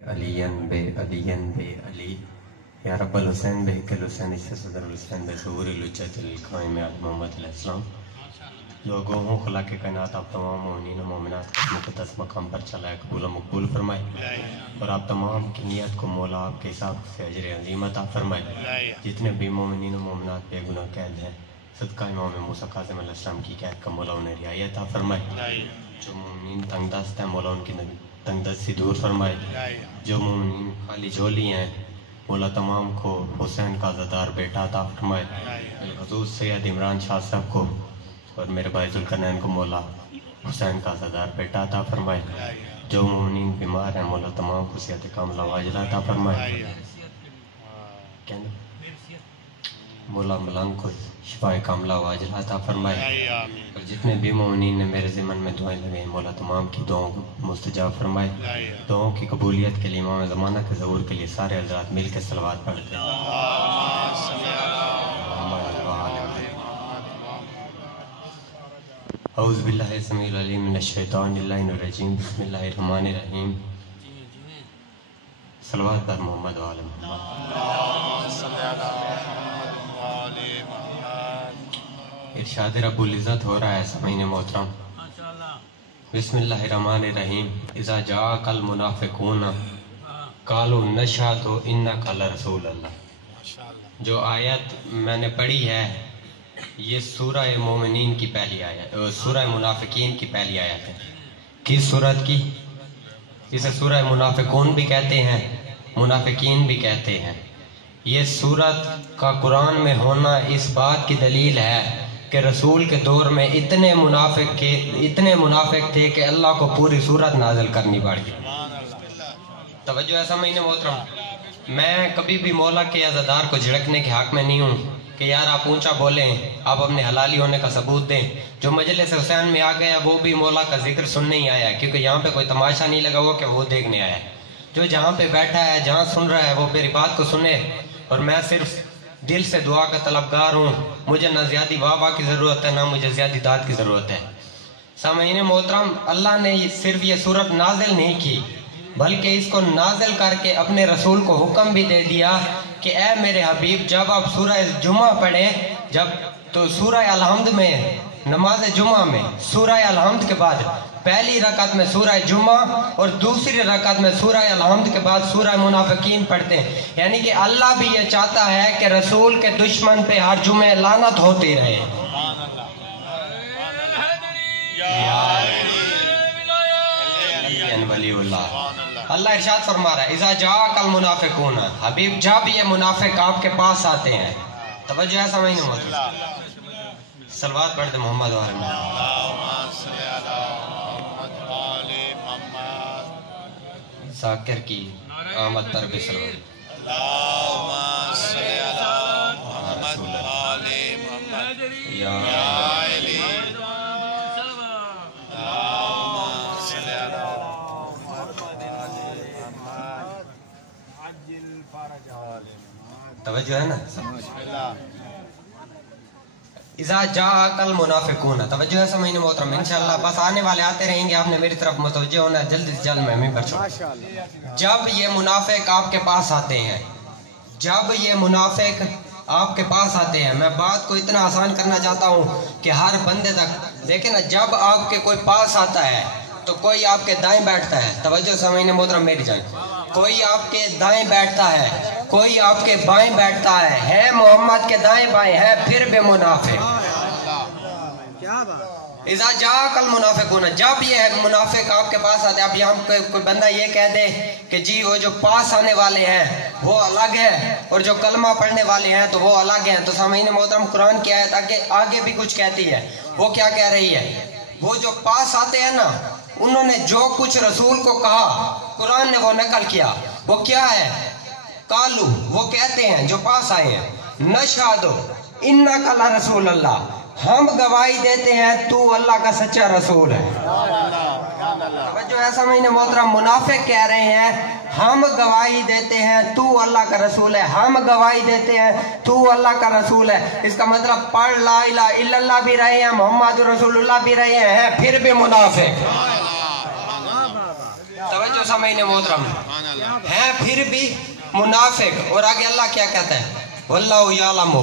علیین بے علیین بے علی یا رب الحسین بے حق الحسین اس سے صدر الحسین بے ظہور الحجت القائم علی محمد علیہ السلام. لوگوں ہوں خلا کے کائنات آپ تمام مومنین و مومنات کو مقدس مقام پر چلائے قبول و مقبول فرمائے اور آپ تمام کی نیت کو مولا آپ کے حساب سے اجر عظیم عطا فرمائے. جتنے بھی مومنین و مومنات بے گناہ قید ہیں صدقہ امام موسیٰ کاظم علیہ السلام کی قید کا مولا انہیں رہائی عطا فرمائے. جو مومنین تنگ دست ہیں مولا ان کی تنگ دست سے دور فرمائے. جو مومنین خالی جھولی ہیں مولا تمام کو حسین کا عزادار بیٹا عطا فرمائے. الحضور سید عمران شاہ صاحب کو اور میرے بھائی ذوالقرنین کو مولا حسین کا عزادار بیٹا عطا فرمائے. جو مومنین بیمار ہیں مولا تمام کو صحت کاملہ واجلہ عطا فرمائے. مولا ملنگ کو شفاء کاملہ واجلہ عطا فرمائے. اور جتنے بھی مومنین نے میرے ذمن میں دعائیں لگیں مولا تمام کی دعاؤں کو مستجاب فرمائے. دعاؤں کی قبولیت کے لیے امام زمانہ کے ظہور کے لیے سارے حضرات مل کے صلوات پڑھتے ہیں. اعوذ باللہ السمیع العلیم من الشیطان اللعین الرجیم بسم اللہ الرحمن الرحیم. صلوات بر محمد و آل محمد. ارشاد رب العزت ہو رہا ہے سامعین محترم. بسم اللہ الرحمن الرحیم. اذا جاءک المنافقون قالوا نشہد انک لرسول اللہ. جو آیت میں نے پڑھی ہے یہ سورہ مومنین کی پہلی آیت، سورہ منافقین کی پہلی آیت ہے. کس سورت کی؟ اسے سورہ منافقون بھی کہتے ہیں منافقین بھی کہتے ہیں. یہ سورت کا قرآن میں ہونا اس بات کی دلیل ہے کہ رسول کے دور میں اتنے منافق تھے کہ اللہ کو پوری سورت نازل کرنی پڑ گئی. توجہ ہے سامعین محترم. میں کبھی بھی مولا کے عزادار کو جھڑکنے کے حق میں نہیں ہوں کہ یار آپ اونچا بولیں، آپ اپنے حلالی ہونے کا ثبوت دیں. جو مجلس حسین میں آ گیا وہ بھی مولا کا ذکر سننے ہی آیا ہے، کیونکہ یہاں پہ کوئی تماشا نہیں لگا ہوا کہ وہ دیکھنے آیا ہے. جو جہاں پہ بیٹھا ہے جہاں سن رہا ہے وہ میری بات کو سنے. اور میں صرف دل سے دعا کا طلبگار ہوں. مجھے نہ زیادہ واہ کی ضرورت ہے نہ مجھے زیادہ داد کی ضرورت ہے. سامعین محترم اللہ نے صرف یہ صورت نازل نہیں کی بلکہ اس کو نازل کر کے اپنے رسول کو حکم بھی دے دیا کہ اے میرے حبیب جب آپ سورہ جمعہ پڑھیں جب تو سورہ الحمد میں نماز جمعہ میں سورہ الحمد کے بعد پہلی رکعت میں سورہ جمعہ اور دوسری رکعت میں سورہ الحمد کے بعد سورہ منافقین پڑھتے ہیں. یعنی کہ اللہ بھی یہ چاہتا ہے کہ رسول کے دشمن پہ ہر جمعہ لعنت ہوتی رہے. ولی اللہ. اللہ ارشاد فرما رہا ہے اذا جاءک المنافقون. حبیب جب یہ منافق آپ کے پاس آتے ہیں توجہ ہے سامعین محترم. صلوات پڑھ دے محمد و آل محمد. ذاکر کی آمد پر بھی صلوات. اللہم صلی علی محمد و آل محمد. یا علی توجہ ہے نا. اذا جاءک المنافقون. توجہ ہے سامعین محترم. انشاءاللہ بس آنے والے آتے رہیں گے، آپ نے میری طرف متوجہ ہونا ہے. جلد سے جلد میں ممبر چھوڑ. جب یہ منافق آپ کے پاس آتے ہیں جب یہ منافق آپ کے پاس آتے ہیں میں بات کو اتنا آسان کرنا چاہتا ہوں کہ ہر بندے تک دیکھیں نا. جب آپ کے کوئی پاس آتا ہے تو کوئی آپ کے دائیں بیٹھتا ہے. توجہ سامعین محترم میری جان. کوئی آپ کے دائیں بیٹھتا ہے کوئی آپ کے بائیں بیٹھتا ہے محمد کے دائیں بائیں ہے پھر بھی منافق. اذا جاءک المنافقون. جب یہ منافق آپ کے پاس آتے ہیں. اب یہاں کوئی بندہ یہ کہہ دے کہ جی وہ جو پاس آنے والے ہیں وہ الگ ہے اور جو کلمہ پڑھنے والے ہیں تو وہ الگ ہیں. تو سامعین محترم قرآن کی آیت آگے بھی کچھ کہتی ہے. وہ کیا کہہ رہی ہے؟ وہ جو پاس آتے ہیں نا انہوں نے جو کچھ رسول کو کہا قرآن نے وہ نقل کیا. وہ کیا ہے؟ قالو. وہ کہتے ہیں جو پاس آئے ہیں نشہد انک لرسول اللہ. ہم گواہی دیتے ہیں تو اللہ کا سچا رسول ہے. جو ایسا میں نے محترم منافق کہہ رہے ہیں ہم گواہی دیتے ہیں تو اللہ کا رسول ہے. ہم گواہی دیتے ہیں تو اللہ کا رسول ہے. اس کا مطلب پڑھ لا الہ الا اللہ بھی رہے ہیں محمد رسول اللہ بھی رہے ہیں پھر بھی منافق. توجہ سامعین محترم ہیں پھر بھی منافق. اور آگے اللہ کیا کہتا ہے؟ واللہ یعلم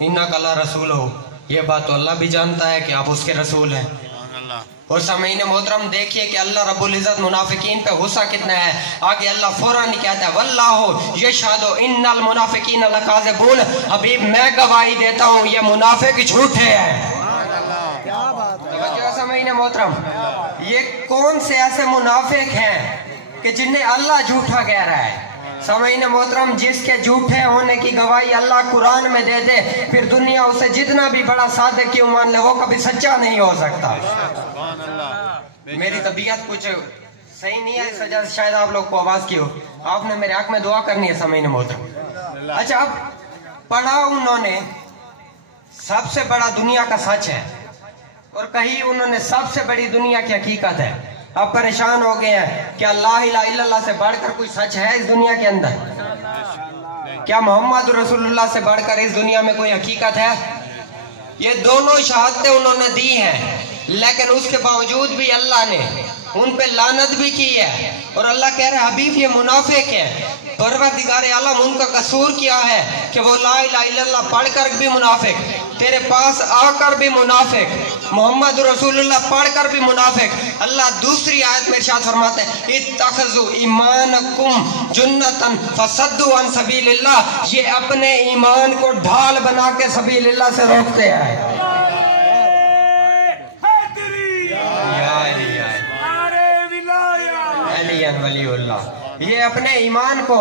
انک لرسولہ. یہ بات تو اللہ بھی جانتا ہے کہ آپ اس کے رسول ہیں. اور سامعین محترم دیکھیے کہ اللہ رب العزت منافقین پہ غصہ کتنا ہے. آگے اللہ فوراً کہتا ہے واللہ یشہد ان المنافقین لکاذبون. حبیب میں گواہی دیتا ہوں یہ منافق جھوٹے ہیں. سامعین محترم یہ کون سے ایسے منافق ہیں کہ جنہیں اللہ جھوٹا کہہ رہا ہے؟ سامعین محترم جس کے جھوٹے ہونے کی گواہی اللہ قرآن میں دے دے پھر دنیا اسے جتنا بھی بڑا صادق کیوں مان لے وہ کبھی سچا نہیں ہو سکتا. میری طبیعت کچھ صحیح نہیں ہے اس وجہ سے شاید آپ لوگ کو آواز کی ہو. آپ نے میرے حق میں دعا کرنی ہے سامعین محترم. اچھا اب پڑھا انہوں نے سب سے بڑا دنیا کا سچ ہے اور کہیں انہوں نے سب سے بڑی دنیا کی حقیقت ہے. اب پریشان ہو گئے ہیں کیا لا الہ الا اللہ سے بڑھ کر کوئی سچ ہے اس دنیا کے اندر؟ کیا محمد رسول اللہ سے بڑھ کر اس دنیا میں کوئی حقیقت ہے؟ یہ دونوں شہادتیں انہوں نے دی ہیں لیکن اس کے باوجود بھی اللہ نے ان پہ لعنت بھی کی ہے. اور اللہ کہہ رہے ہیں حبیب یہ منافق ہیں. پروردگار عالم ان کا قصور کیا ہے کہ وہ لا الہ الا اللہ پڑھ کر بھی منافق, تیرے پاس آ کر بھی منافق, محمد رسول اللہ پڑھ کر بھی منافق. اللہ دوسری آیت میں ارشاد فرماتے ہیں اتخذوا ایمانکم جنتا فصدوا عن سبیل اللہ. یہ اپنے ایمان کو ڈھال بنا کے سبیل اللہ سے روکتے ہیں. ولی اللہ یہ اپنے ایمان کو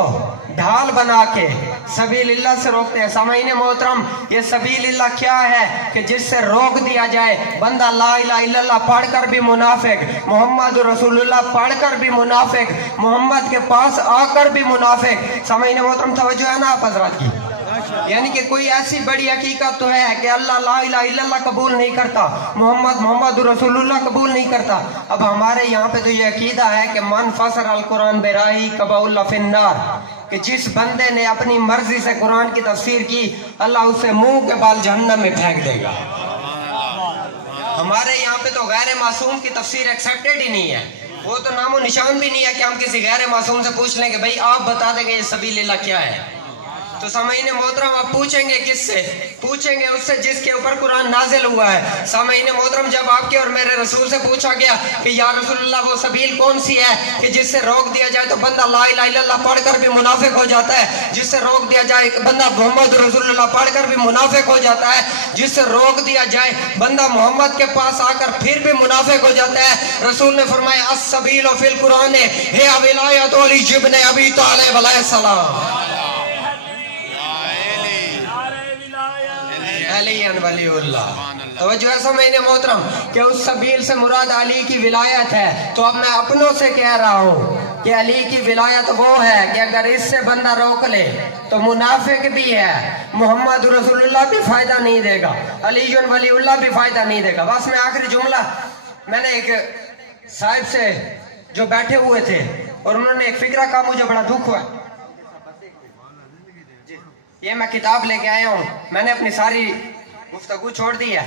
ڈھال بنا کے سبیل اللہ سے روکتے ہیں. سامعین محترم یہ سبیل اللہ کیا ہے کہ جس سے روک دیا جائے بندہ لا الہ الا اللہ پڑھ کر بھی منافق, محمد رسول اللہ پڑھ کر بھی منافق, محمد کے پاس آ کر بھی منافق. سامعین محترم توجہ ہے نا آپ حضرات کی؟ یعنی کہ کوئی ایسی بڑی حقیقت تو ہے کہ اللہ لا الہ الا اللہ قبول نہیں کرتا, محمد رسول اللہ قبول نہیں کرتا. اب ہمارے یہاں پہ تو یہ عقیدہ ہے کہ من فسر القرآن برائی کبا اللہ فی النار, کہ جس بندے نے اپنی مرضی سے قرآن کی تفسیر کی اللہ اسے منہ کے بال جہنم میں پھینک دے گا. ہمارے یہاں پہ تو غیر معصوم کی تفسیر ایکسیپٹڈ ہی نہیں ہے. وہ تو نام و نشان بھی نہیں ہے کہ ہم کسی غیر معصوم سے پوچھ لیں کہ بھئی آپ بتا دیں گے یہ سبیل اللہ کیا ہے. تو سامعین محترم آپ پوچھیں گے کس سے؟ پوچھیں گے اس سے جس کے اوپر قرآن نازل ہوا ہے. سامعین محترم جب آپ کے اور میرے رسول سے پوچھا گیا کہ یا رسول اللہ وہ سبیل کون سی ہے کہ جس سے روک دیا جائے تو بندہ لا الہ الا اللہ پڑھ کر بھی منافق ہو جاتا ہے, جس سے روک دیا جائے بندہ محمد رسول اللہ پڑھ کر بھی منافق ہو جاتا ہے, جس سے روک دیا جائے بندہ محمد کے پاس آ کر پھر بھی منافق ہو جاتا ہے. رسول نے فرمایا السبیل فی القرآن ہے ولایت علی ابن ابی طالب علیہ السلام. ولی اللہ توجہ ہے سامعین محترم کہ اس سبیل سے مراد علی کی ولایت ہے. تو اب میں اپنوں سے کہہ رہا ہوں کہ علی کی ولایت وہ ہے کہ اگر اس سے بندہ روک لے تو منافق بھی ہے, محمد رسول اللہ بھی فائدہ نہیں دے گا, علی ولی اللہ بھی فائدہ نہیں دے گا. بس میں آخری جملہ, میں نے ایک صاحب سے جو بیٹھے ہوئے تھے اور انہوں نے ایک فکرہ کہا مجھے بڑا دکھ ہوا. یہ میں کتاب لے کے آیا ہوں, میں نے اپنی ساری گفتگو چھوڑ دی ہے,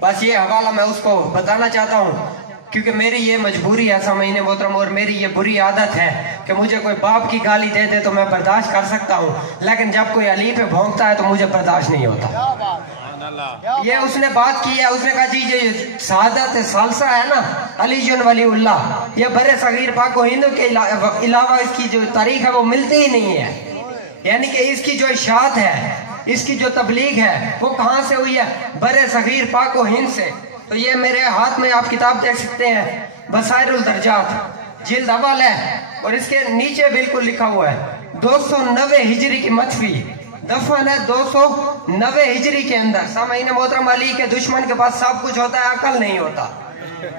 بس یہ حوالہ میں اس کو بتانا چاہتا ہوں کیونکہ میری یہ مجبوری ہے سامعین محترم اور میری یہ بری عادت ہے کہ مجھے کوئی باپ کی گالی دے دے تو میں برداشت کر سکتا ہوں, لیکن جب کوئی علی پہ بھونکتا ہے تو مجھے برداشت نہیں ہوتا. یہ اس نے بات کی ہے, اس نے کہا جی یہ سعادت ثالثہ ہے نا علی ولی اللہ, یہ برے صغیر پاک و ہند کے علاوہ اس کی جو تاریخ ہے وہ ملتی ہی نہیں ہے. یعنی کہ اس کی جو اشاعت ہے, اس کی جو تبلیغ ہے وہ کہاں سے ہوئی ہے؟ برے صغیر پاک و ہند سے. تو یہ میرے ہاتھ میں آپ کتاب دیکھ سکتے ہیں بصائر الدرجات جلد اول ہے اور اس کے نیچے بالکل لکھا ہوا ہے 290 ہجری کی مطفی دفن ہے 290 ہجری کے اندر. سامعین محترم علی کے دشمن کے پاس سب کچھ ہوتا ہے, عقل نہیں ہوتا.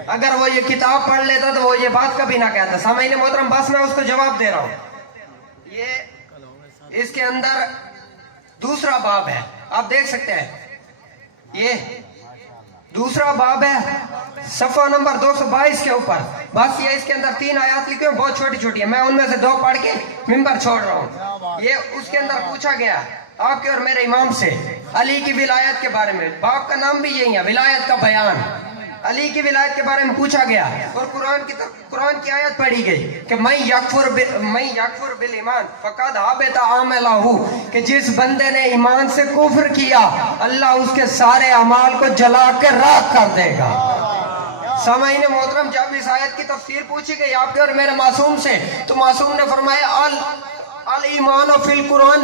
اگر وہ یہ کتاب پڑھ لیتا تو وہ یہ بات کبھی نہ کہتا. سامعین محترم بس میں اس کو جواب دے رہا ہوں. یہ اس کے اندر دوسرا باب ہے, آپ دیکھ سکتے ہیں یہ دوسرا باب ہے صفحہ نمبر 222 کے اوپر. بس یہ اس کے اندر 3 آیات لکھے ہیں, بہت چھوٹی چھوٹی ہیں, میں ان میں سے 2 پڑھ کے ممبر چھوڑ رہا ہوں. یہ اس کے اندر پوچھا گیا آپ کے اور میرے امام سے علی کی ولایت کے بارے میں. باپ کا نام بھی یہی ہے, ولایت کا بیان. علی کی ولایت کے بارے میں پوچھا گیا اور قرآن کی آیت پڑھی گئی کہ میں یکفر بالایمان فقد حبط عملہ، کہ جس بندے نے ایمان سے کفر کیا اللہ اس کے سارے اعمال کو جلا کے راکھ کر دے گا۔ سامعین محترم، جب اس آیت کی تفسیر پوچھی گئی آپ کے اور میرے معصوم سے تو معصوم نے فرمایا الایمان فی القرآن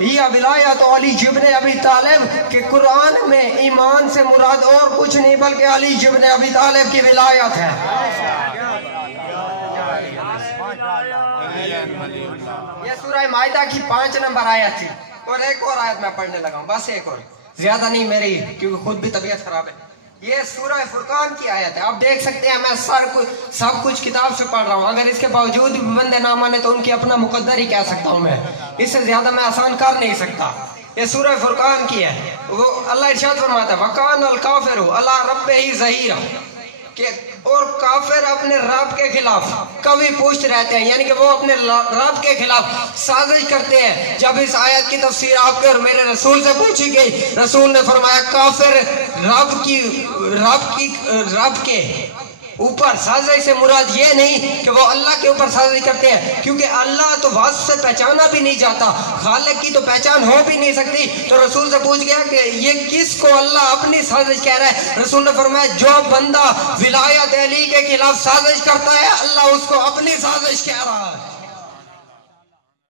یہ ولایت علی ابن ابی طالب، کہ قرآن میں ایمان سے مراد اور کچھ نہیں بلکہ علی ابن ابی طالب کی ولایت ہے۔ یہ سورہ مائدہ کی 5 نمبر آیت تھی، اور ایک اور آیت میں پڑھنے لگا ہوں، بس ایک اور، زیادہ نہیں میری کیونکہ خود بھی طبیعت خراب ہے۔ یہ سورہ فرقان کی آیت ہے، آپ دیکھ سکتے ہیں میں سب کچھ کتاب سے پڑھ رہا ہوں، اگر اس کے باوجود بھی بندے نہ مانے تو ان کی اپنا مقدر ہی کہہ سکتا ہوں میں، اس سے زیادہ میں آسان کر نہیں سکتا۔ یہ سورہ فرقان کی ہے، وہ اللہ ارشاد فرماتا ہے وَقَانَ الْكَافِرُ عَلَىٰ رَبِّهِ ظَهِيرًا، کہ اور کافر اپنے رب کے خلاف کبھی پوچھ رہتے ہیں، یعنی کہ وہ اپنے رب کے خلاف سازش کرتے ہیں۔ جب اس آیت کی تفسیر آپ کے اور میرے رسول سے پوچھی گئی، رسول نے فرمایا کافر رب کے اوپر سازش سے مراد یہ نہیں کہ وہ اللہ کے اوپر سازش کرتے ہیں، کیونکہ اللہ تو وصف سے پہچانا بھی نہیں جاتا، خالق کی تو پہچان ہو بھی نہیں سکتی۔ تو رسول سے پوچھ گیا کہ یہ کس کو اللہ اپنی سازش کہہ رہا ہے؟ رسول نے فرمایا جو بندہ ولایت علی کے خلاف سازش کرتا ہے اللہ اس کو اپنی سازش کہہ رہا ہے۔